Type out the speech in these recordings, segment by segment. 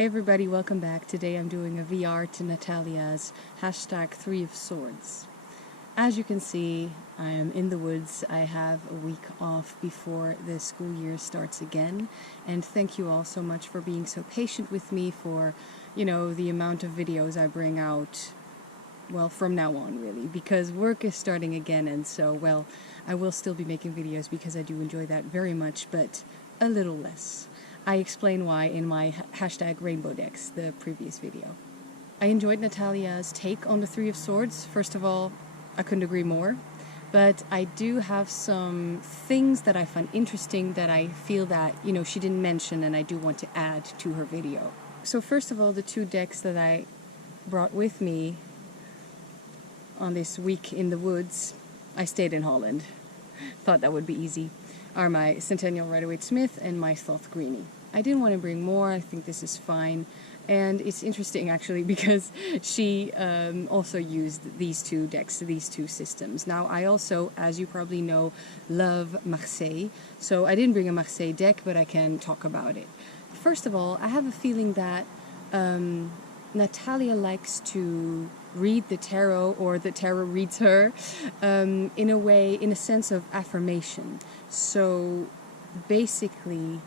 Hey everybody, welcome back. Today I'm doing a VR to Natalia's #3 of Swords. As you can see, I am in the woods. I have a week off before the school year starts again. And thank you all so much for being so patient with me for, the amount of videos I bring out, well, from now on really, because work is starting again, and so, well, I will still be making videos because I do enjoy that very much, but a little less. I explain why in my #rainbow decks, the previous video. I enjoyed Natalia's take on the Three of Swords. First of all, I couldn't agree more, but I do have some things that I find interesting that I feel that, she didn't mention, and I do want to add to her video. So first of all, the two decks that I brought with me on this week in the woods, I stayed in Holland, thought that would be easy, are my Centennial Waite and my Thoth Greenie. I didn't want to bring more. I think this is fine. And it's interesting actually because she also used these two decks, these two systems. Now I also, as you probably know, love Marseille. So I didn't bring a Marseille deck, but I can talk about it. First of all, I have a feeling that Natalia likes to read the tarot, or the tarot reads her, in a way, in a sense of affirmation. So basically,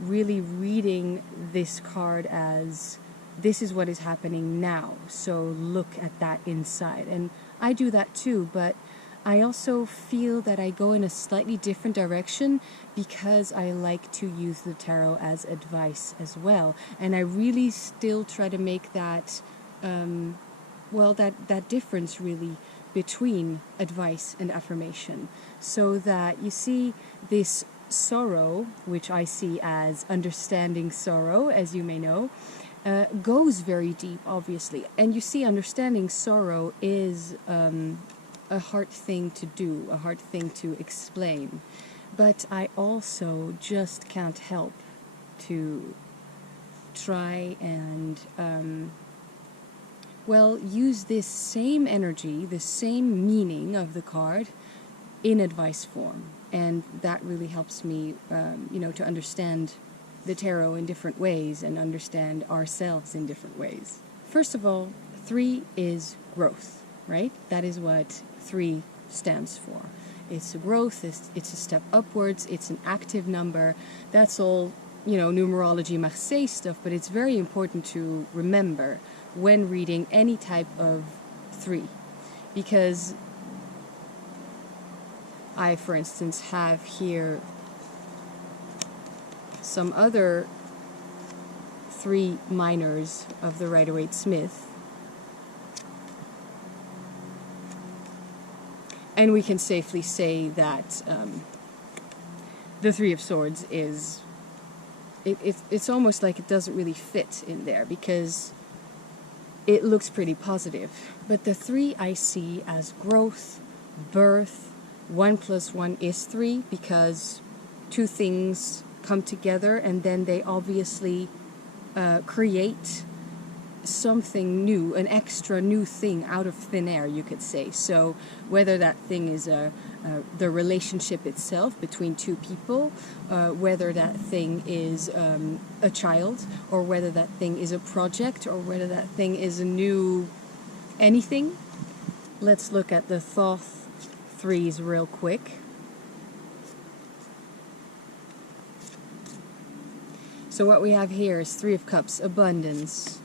really reading this card as this is what is happening now, so look at that inside. And I do that too, but I also feel that I go in a slightly different direction because I like to use the tarot as advice as well. And I really still try to make that, that difference really between advice and affirmation. So that you see this sorrow, which I see as understanding sorrow, as you may know, goes very deep, obviously. And you see, understanding sorrow is a hard thing to do, a hard thing to explain. But I also just can't help to try and, use this same energy, the same meaning of the card in advice form. And that really helps me, to understand the tarot in different ways and understand ourselves in different ways. First of all, 3 is growth, right? That is what 3 stands for. It's a growth, it's a step upwards, it's an active number. That's all, numerology Marseille stuff, but it's very important to remember when reading any type of 3. Because I, for instance, have here some other 3 minors of the Rider-Waite-Smith. And we can safely say that the 3 of Swords is, it's almost like it doesn't really fit in there because it looks pretty positive. But the 3 I see as growth, birth. 1 + 1 is 3 because 2 things come together and then they obviously create something new, an extra new thing out of thin air, you could say. So whether that thing is the relationship itself between 2 people, whether that thing is a child, or whether that thing is a project, or whether that thing is a new anything. Let's look at the Thoth 3s real quick. So what we have here is 3 of Cups, abundance,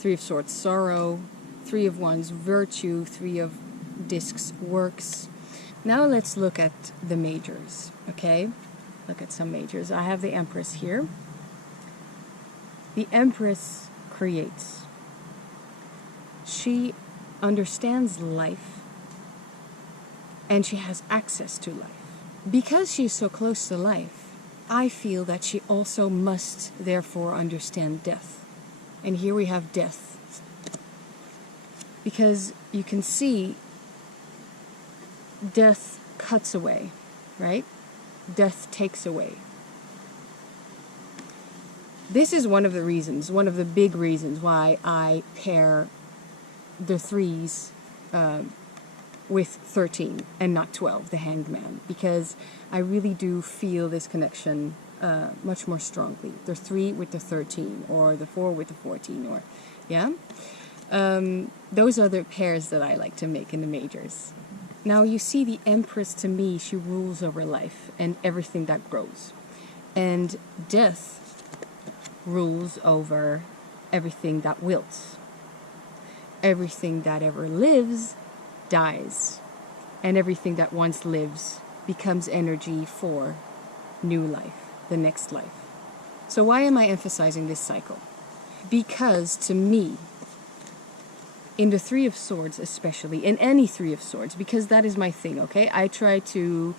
3 of Swords, sorrow, 3 of Wands, virtue, 3 of Discs, works. Now let's look at the majors, okay? Look at some majors. I have the Empress here. The Empress creates. She understands life, and she has access to life. Because she's so close to life, I feel that she also must therefore understand death. And here we have death. Because you can see death cuts away, right? Death takes away. This is one of the reasons, one of the big reasons why I pair the 3s with 13 and not 12, the Hanged Man, because I really do feel this connection much more strongly. The 3 with the 13, or the 4 with the 14, or yeah. Those are the pairs that I like to make in the majors. Now you see, the Empress, to me, she rules over life and everything that grows. And death rules over everything that wilts. Everything that ever lives dies. And everything that once lives becomes energy for new life, the next life. So why am I emphasizing this cycle? Because to me, in the 3 of Swords especially, in any 3 of Swords, because that is my thing, okay? I try to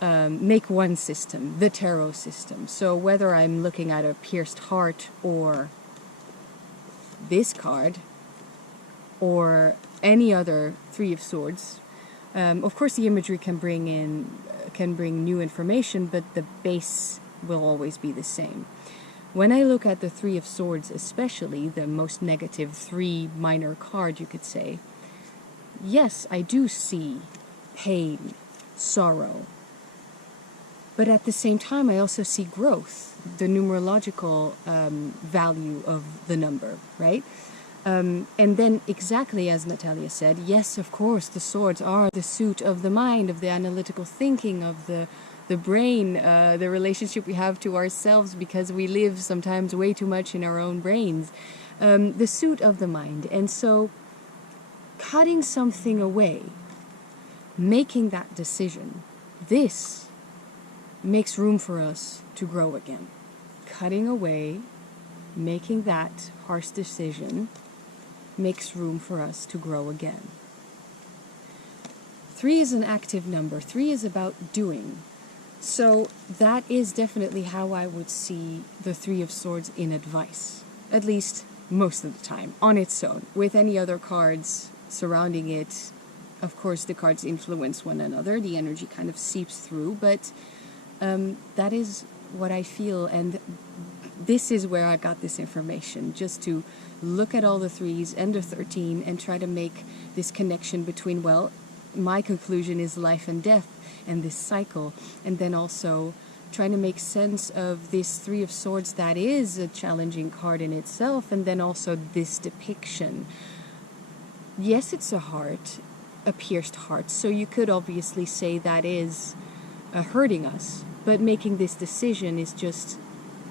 make one system, the tarot system. So whether I'm looking at a pierced heart, or this card, or any other 3 of Swords, of course the imagery can bring new information, but the base will always be the same. When I look at the 3 of Swords, especially the most negative 3 minor card, you could say, yes, I do see pain, sorrow, but at the same time I also see growth, the numerological value of the number, right? And then, exactly as Natalia said, yes, of course, the swords are the suit of the mind, of the analytical thinking, of the brain, the relationship we have to ourselves, because we live sometimes way too much in our own brains, the suit of the mind. And so cutting something away, making that decision, this makes room for us to grow again. Cutting away, making that harsh decision, makes room for us to grow again. 3 is an active number. 3 is about doing. So that is definitely how I would see the 3 of Swords in advice, at least most of the time, on its own. With any other cards surrounding it, of course the cards influence one another, the energy kind of seeps through, but that is what I feel, and this is where I got this information, just to look at all the 3s and the 13 and try to make this connection between, well, my conclusion is life and death and this cycle, and then also trying to make sense of this 3 of Swords that is a challenging card in itself, and then also this depiction. Yes, it's a heart, a pierced heart, so you could obviously say that is hurting us, but making this decision is just,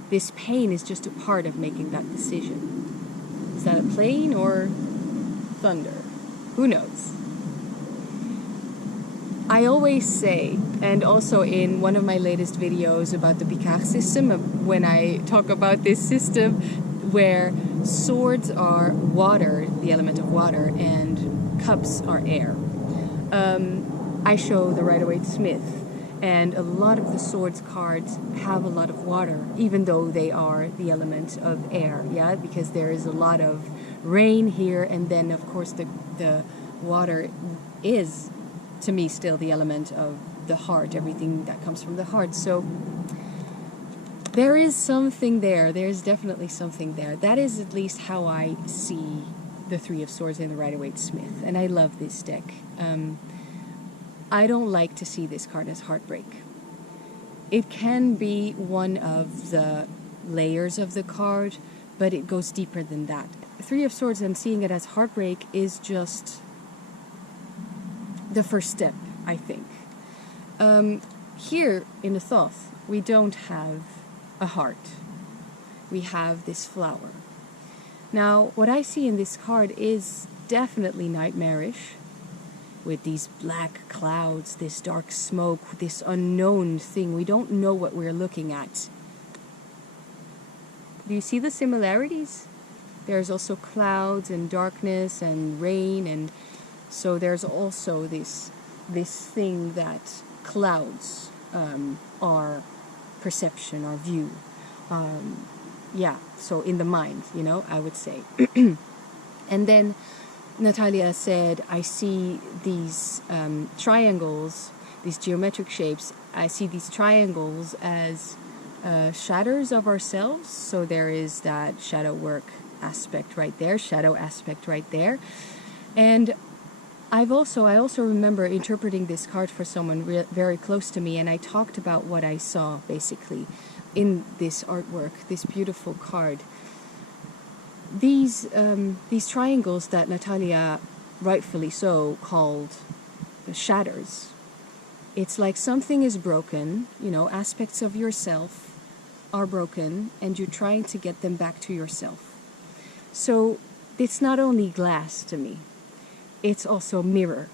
this pain is just a part of making that decision. Is that a plane or thunder? Who knows? I always say, and also in one of my latest videos about the Picard system, when I talk about this system where swords are water, the element of water, and cups are air. I show the Rider-Waite-Smith, and a lot of the swords cards have a lot of water, even though they are the element of air, yeah, because there is a lot of rain here, and then of course the water is, to me, still the element of the heart, everything that comes from the heart. So there is something there. There's definitely something there. That is at least how I see the 3 of Swords in the Rider-Waite-Smith, and I love this deck. I don't like to see this card as heartbreak. It can be one of the layers of the card, but it goes deeper than that. 3 of Swords, and seeing it as heartbreak is just the first step, I think. Here in the Thoth, we don't have a heart. We have this flower. Now, what I see in this card is definitely nightmarish, with these black clouds, this dark smoke, this unknown thing. We don't know what we're looking at. Do you see the similarities? There's also clouds and darkness and rain, and so there's also this thing that clouds our perception, our view. Yeah, so in the mind, you know, I would say. And then Natalia said, I see these triangles, these geometric shapes. I see these triangles as shadows of ourselves. So there is that shadow work aspect right there, shadow aspect right there. And I also remember interpreting this card for someone very close to me, and I talked about what I saw, basically. in this artwork, this beautiful card. These triangles that Natalia, rightfully so, called shatters. It's like something is broken, you know, aspects of yourself are broken, and you're trying to get them back to yourself. So it's not only glass to me, it's also mirror.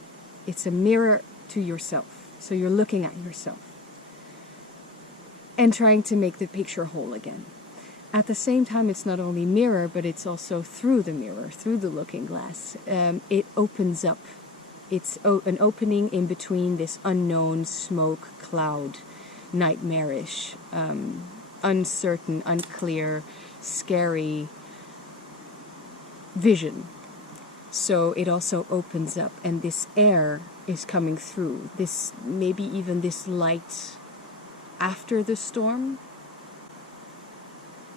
It's a mirror to yourself. So you're looking at yourself and trying to make the picture whole again. At the same time, it's not only mirror, but it's also through the mirror, through the looking glass. It opens up. It's an opening in between this unknown smoke, cloud, nightmarish, uncertain, unclear, scary vision. So it also opens up, and this air is coming through. This, maybe even this light after the storm.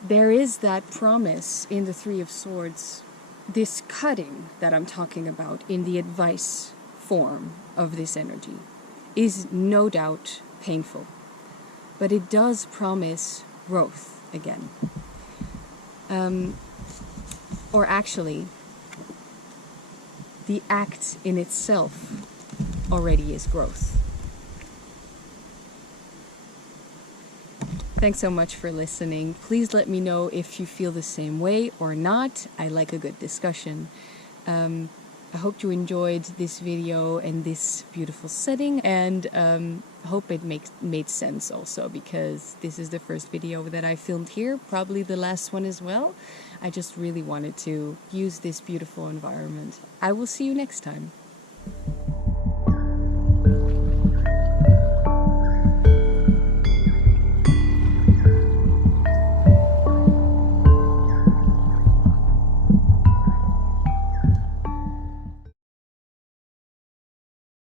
There is that promise in the Three of Swords, this cutting that I'm talking about in the advice form of this energy is no doubt painful, but it does promise growth again. Or actually, the act in itself already is growth. Thanks so much for listening. Please let me know if you feel the same way or not. I like a good discussion. I hope you enjoyed this video and this beautiful setting, and hope it made sense also, because this is the first video that I filmed here, probably the last one as well. I just really wanted to use this beautiful environment. I will see you next time.